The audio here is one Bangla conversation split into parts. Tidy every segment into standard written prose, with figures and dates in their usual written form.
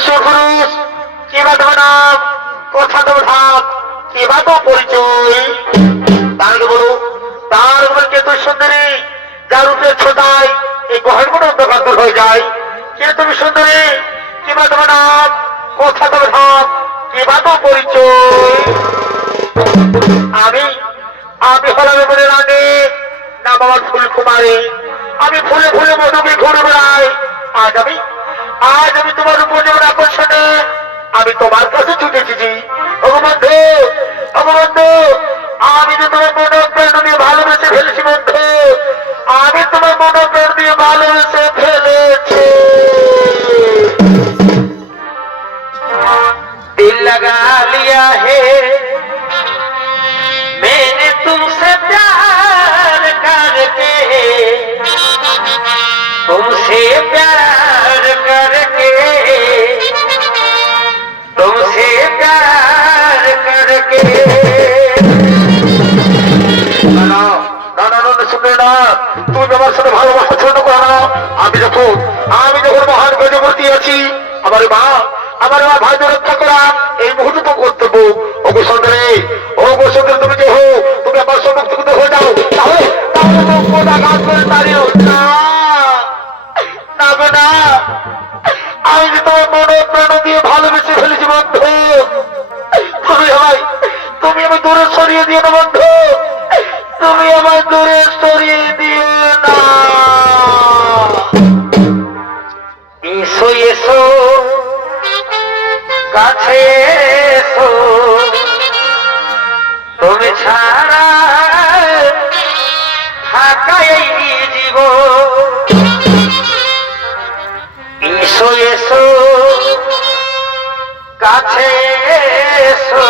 সুপুরুষ কিবা তো নাম কথা তো ভাব কিবা তো পরিচয় তার বলো তার কে তুই সুন্দরী যার উপরে ছোটায় এই গহরগুলো অন্ধকার দূর হয়ে যায় কে তুমি সুন্দরী কিবা তো নাম কথা তো ভাব কিবা তো পরিচয় আমি আমি হলাম বলে রানী না বাবার ফুল কুমারী আমি ফুলে ফুলে মধুকে ঘুরে বেড়াই আজ আমি তোমার উপর যেমন আকর্ষণে আমি তোমার কাছে ছুটেছি বন্ধু বন্ধু আমি যে তোমার মনোপ্রাণ দিয়ে ভালোবেসে ফেলেছি বন্ধু আমি তোমার মনোপ্রাণ দিয়ে ভালোবেসে ফেলেছি दिल लगा लिया है मैंने तुमसे प्यार करके तुमसे प्यार करके तुमसे प्यार करके শুনে না তুমি আমার সাথে ভালোবাসা ছোট করো না আমি যখন মহান গজবর্তী আছি আমার মা ভাইকে রক্ষা করা এই মুহূর্তে তো কর্তব্য ওগো সুন্দরী তুমি যে হো তুমি আমার সম্মুখ হয়ে যাও তাহলে গাছ করে দাঁড়িয়ে না না আমি যে তোমার মনোপ্রাণ দিয়ে ভালোবেসে ফেলেছি বন্ধু তুমি আমি দূরে সরিয়ে দিও না বন্ধু তুমি আমার দূরে সরিয়ে দিও না এসো এসো কাছে এসো তুমি ছাড়া ফাঁকা এই জীবন এসো এসো কাছে এসো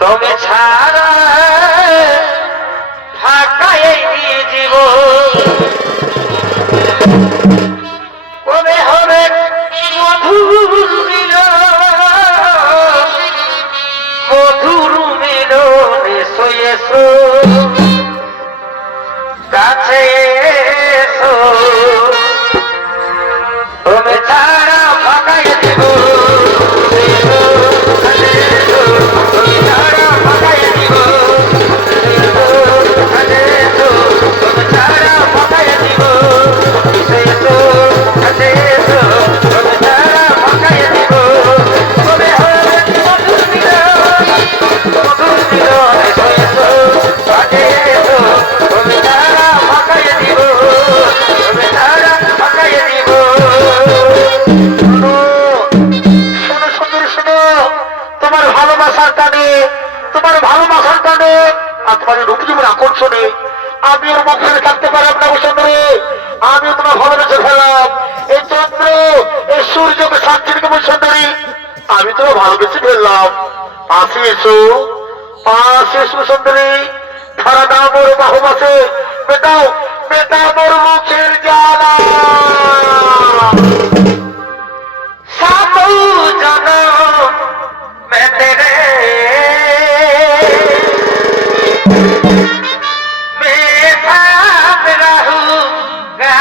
তুমি ছাড়া ফাঁকা এই জীবন কবে হবে মধুর মিলন এসো এসো কাছে এসো তুমি ছাড়া ফাঁকাই দিব তুমি ছাড়া ফাঁকাই দিব তুমি ছাড়া ফাঁকাই দিব এসো কাছে এসো তুমি ছাড়া ফাঁকাই দিব কবে হবে মধুর মিলন এসো এসো কাছে এসো তুমি ছাড়া ফাঁকাই দিব তুমি ছাড়া ফাঁকাই দিব তোমার ভালোবাসার টানে আর তোমার রূপ জীবন আকর্ষণে আমি ওর মুখ ফেলে থাকতে পারলাম না সুন্দরী আমিও তোমার ভালোবেসে ফেলাম এই চন্দ্র এই সূর্যকে সাক্ষীকে সুন্দরী আমি তোমার ভালোবেসে ফেললাম পাশে এসো সুন্দরী ধারা দাও মোর বাহুবাসে মেটাও মোর মুখের জ্বালা मैं तेरे मेरे साथ रहूंगा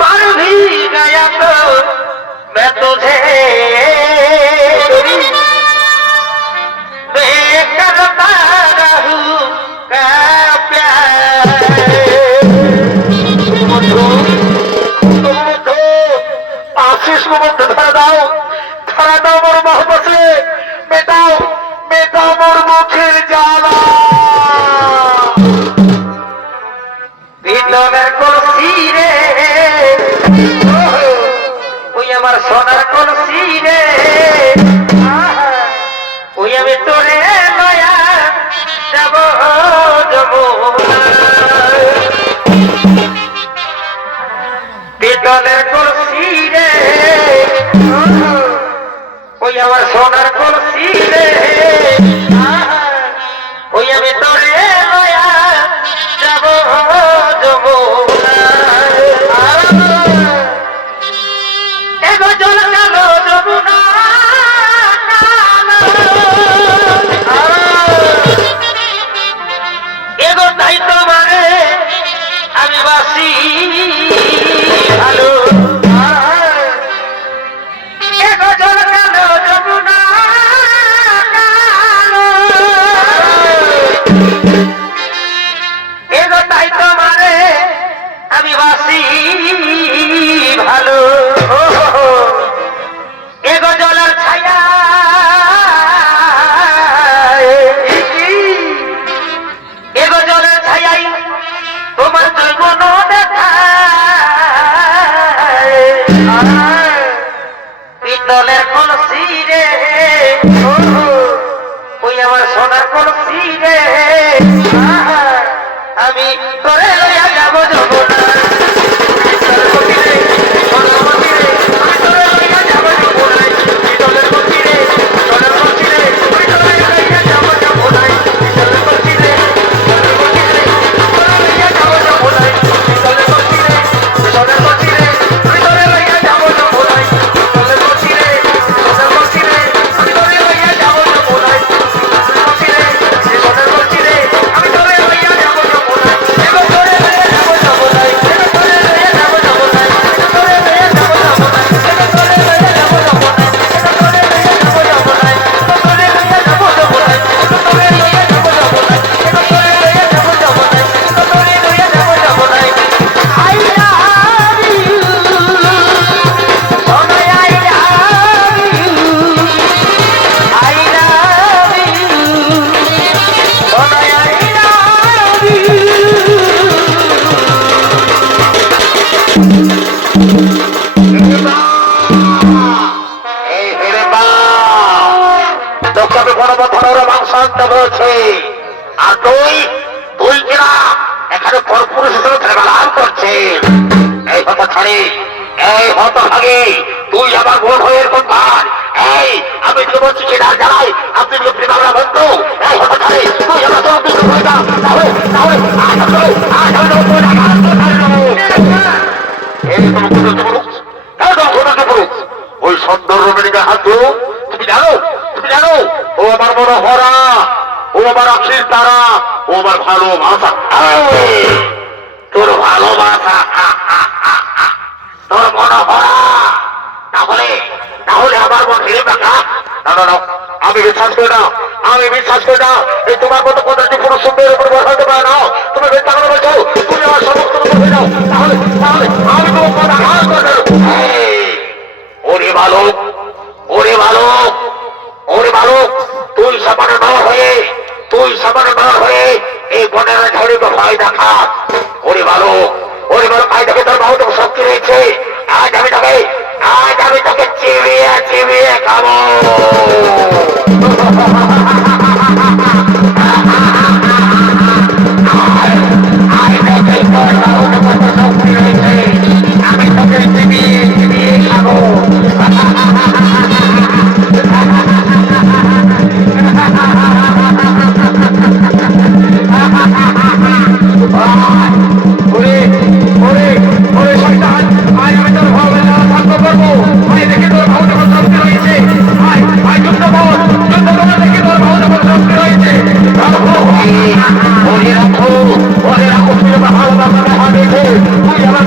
मर भी गया तो मैं तुझे मैं करता रहूंगा प्यार आशीष को मध्य धरा दाओ मोर मोहब्बते मेटाओ मोर मुखेर জ্বালা ভিতরের কলসি রে ওই আমার সোনার কলসি রে ওই আমি তোরে লয়া যাব যমুনা ভিতরের কলসি রে ওই আমার সোনার কলসি রে ওই আমি তোরে লয়া যাব যমুনা এগো জল কালো যমুনা এগো তাই তোমারে আমি বাসি ভালো এগো জল কালো যমুনা কালো এগো তাই তোমারে আমি বাসি ভালো এগো জলের ছায়া এগো জলের ছায়াই তোমার জৈবন দেখা পিতলের কলসি রে ওই আমার সোনার কলসি রে আমি করে লইয়া যাবো যমুনা আর তুই তুই কিনা এখানে পরপুরুষ হিসেবে খেলাধুলা করছে এই কথা ছাড়ি এই হত ভাগে তুই আমার বোন হয়ে কোন ভার এই আমি তো বলছি কিনা জানাই আপনি বাংলা বন্ধু এই হত ছাড়ি তুই আমার হয়ে যা তাহলে ওই সুন্দর রমণীকে হাত তুমি জানো ও আমার মনে হরা ও আমার আক্ষির তারা ও আমার ভালোবাসা তোর ভালোবাসা তোর মনে হরা তাহলে আমার মন ফিরে বাঁকা না আমি বিশ্বাস করি না এই তোমার মতো কোন পুরো সুন্দরের উপর বসা হতে পারে না তুমি মিথ্যা করে বলছো তুমি আমার সমস্ত উপর হয়ে যাও তাহলে আমি তোমার কথা আঘাত করে ওরে বালক তুই সামান্য না হয়ে এই বনের ঝড়ে তো ভয় দেখা ওরে বালক আজ দেখে তোর বহুত শক্তি রয়েছে আজ আমি তোকে চিবিয়ে খাবো আমি তোকে চিবিয়ে খাবো ভালোবাসা দেখা দেখে তুই আমার